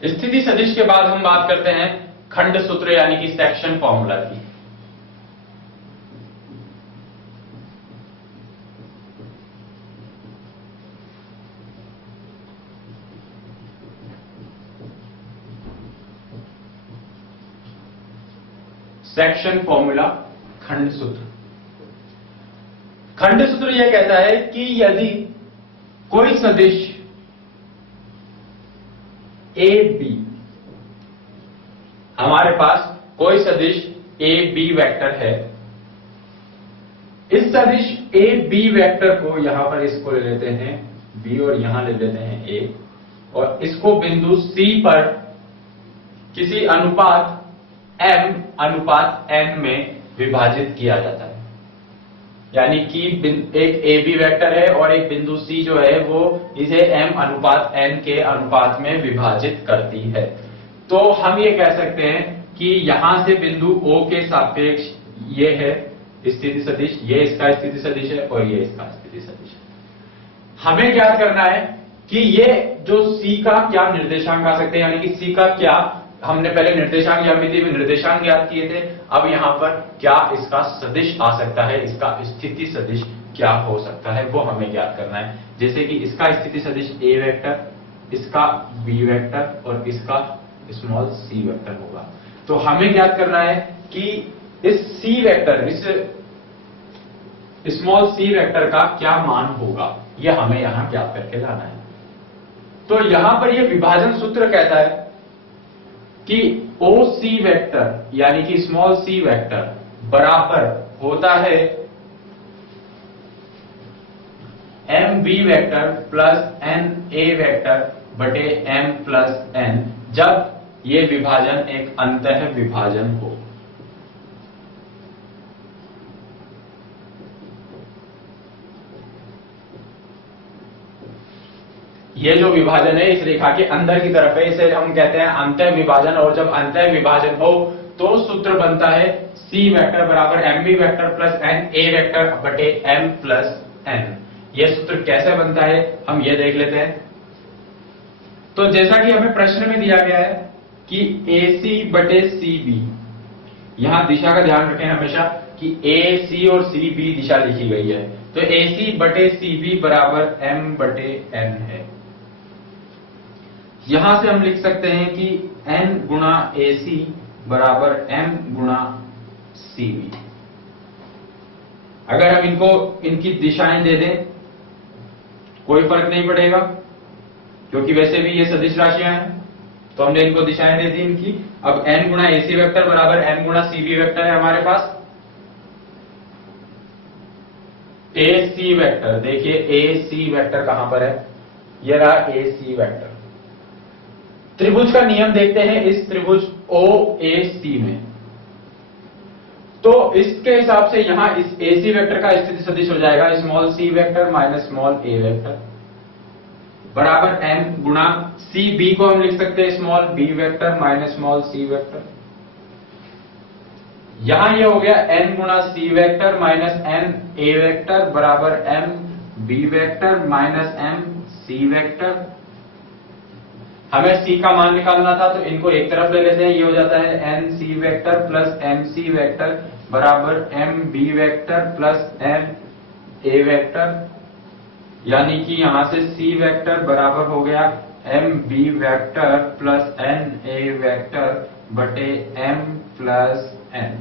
स्थिति सदिश के बाद हम बात करते हैं खंड सूत्र यानी कि सेक्शन फॉर्मूला की। सेक्शन फॉर्मूला खंड सूत्र। खंड सूत्र यह कहता है कि यदि कोई सदिश ए बी, हमारे पास कोई सदिश ए बी वेक्टर है, इस सदिश ए बी वेक्टर को यहां पर इसको ले लेते हैं बी और यहां ले लेते हैं ए, और इसको बिंदु सी पर किसी अनुपात m अनुपात n में विभाजित किया जाता है। यानी कि एक ए बी वेक्टर है और एक बिंदु सी जो है वो इसे m अनुपात n के अनुपात में विभाजित करती है। तो हम ये कह सकते हैं कि यहां से बिंदु O के सापेक्ष ये है स्थिति सदिश, ये इसका स्थिति सदिश है और ये इसका स्थिति सदिश है। हमें ज्ञात करना है कि ये जो C का क्या निर्देशांक आ सकते हैं, यानी कि C का क्या, हमने पहले निर्देशांक ज्यामिति में निर्देशांक ज्ञात किए थे, अब यहां पर क्या इसका सदिश आ सकता है, इसका स्थिति सदिश क्या हो सकता है वो हमें ज्ञात करना है। जैसे कि इसका स्थिति सदिश ए वेक्टर, इसका बी वेक्टर और इसका स्मॉल सी वेक्टर होगा। तो हमें ज्ञात करना है कि इस सी वेक्टर, इस स्मॉल सी वेक्टर का क्या मान होगा, यह हमें यहां ज्ञात करके लाना है। तो यहां पर यह विभाजन सूत्र कहता है कि ओ सी वेक्टर यानी कि स्मॉल सी वेक्टर बराबर होता है M B vector plus N A vector बटे एम प्लस एन, जब ये विभाजन एक अंतः विभाजन हो। ये जो विभाजन है इस रेखा के अंदर की तरफ है, इसे हम कहते हैं अंतः विभाजन। और जब अंतः विभाजन हो तो सूत्र बनता है सी वेक्टर बराबर M B vector plus N A vector बटे एम प्लस एन। यह सूत्र कैसे बनता है हम ये देख लेते हैं। तो जैसा कि हमें प्रश्न में दिया गया है कि ए सी बटे सी बी, यहां दिशा का ध्यान रखें हमेशा कि ए सी और सी बी दिशा लिखी गई है। तो ए सी बटे सी बी बराबर एम बटे एन है। यहां से हम लिख सकते हैं कि n गुणा ए सी बराबर m गुणा सी बी। अगर हम इनकी दिशाएं दे दें कोई फर्क नहीं पड़ेगा, क्योंकि वैसे भी ये सदिश राशियां हैं। तो हमने इनको दिशाएं दे दी इनकी। अब n गुणा ए सी वेक्टर बराबर m गुणा सी बी वेक्टर है हमारे पास। ए सी वेक्टर, देखिए ए सी वेक्टर कहां पर है, यह रहा ए सी वेक्टर। त्रिभुज का नियम देखते हैं इस त्रिभुज ओ ए सी में। तो इसके हिसाब से यहां इस ए सी वेक्टर का स्थिति सदिश हो जाएगा small C vector minus small ए वेक्टर बराबर एम गुणा सी बी को हम लिख सकते हैं small B vector minus small C vector. यहां ये हो गया एन गुणा C vector minus N A vector बराबर M B vector minus M c vector. हमें सी का मान निकालना था तो इनको एक तरफ ले लेते हैं, ये हो जाता है n c vector plus m c vector बराबर M B vector plus m a vector. यानी कि यहां से सी वेक्टर बराबर हो गया m B vector plus N A vector बटे एम प्लस एन।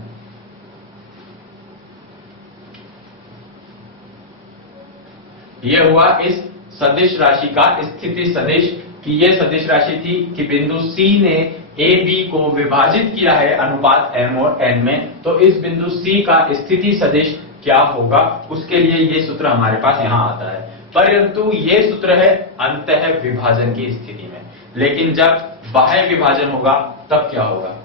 यह हुआ इस सदिश राशि का स्थिति सदिश कि ये सदिश राशि थी कि बिंदु C ने ए बी को विभाजित किया है अनुपात m और n में। तो इस बिंदु C का स्थिति सदिश क्या होगा, उसके लिए ये सूत्र हमारे पास यहां आता है। परंतु ये सूत्र है अंतः विभाजन की स्थिति में, लेकिन जब बाह्य विभाजन होगा तब क्या होगा।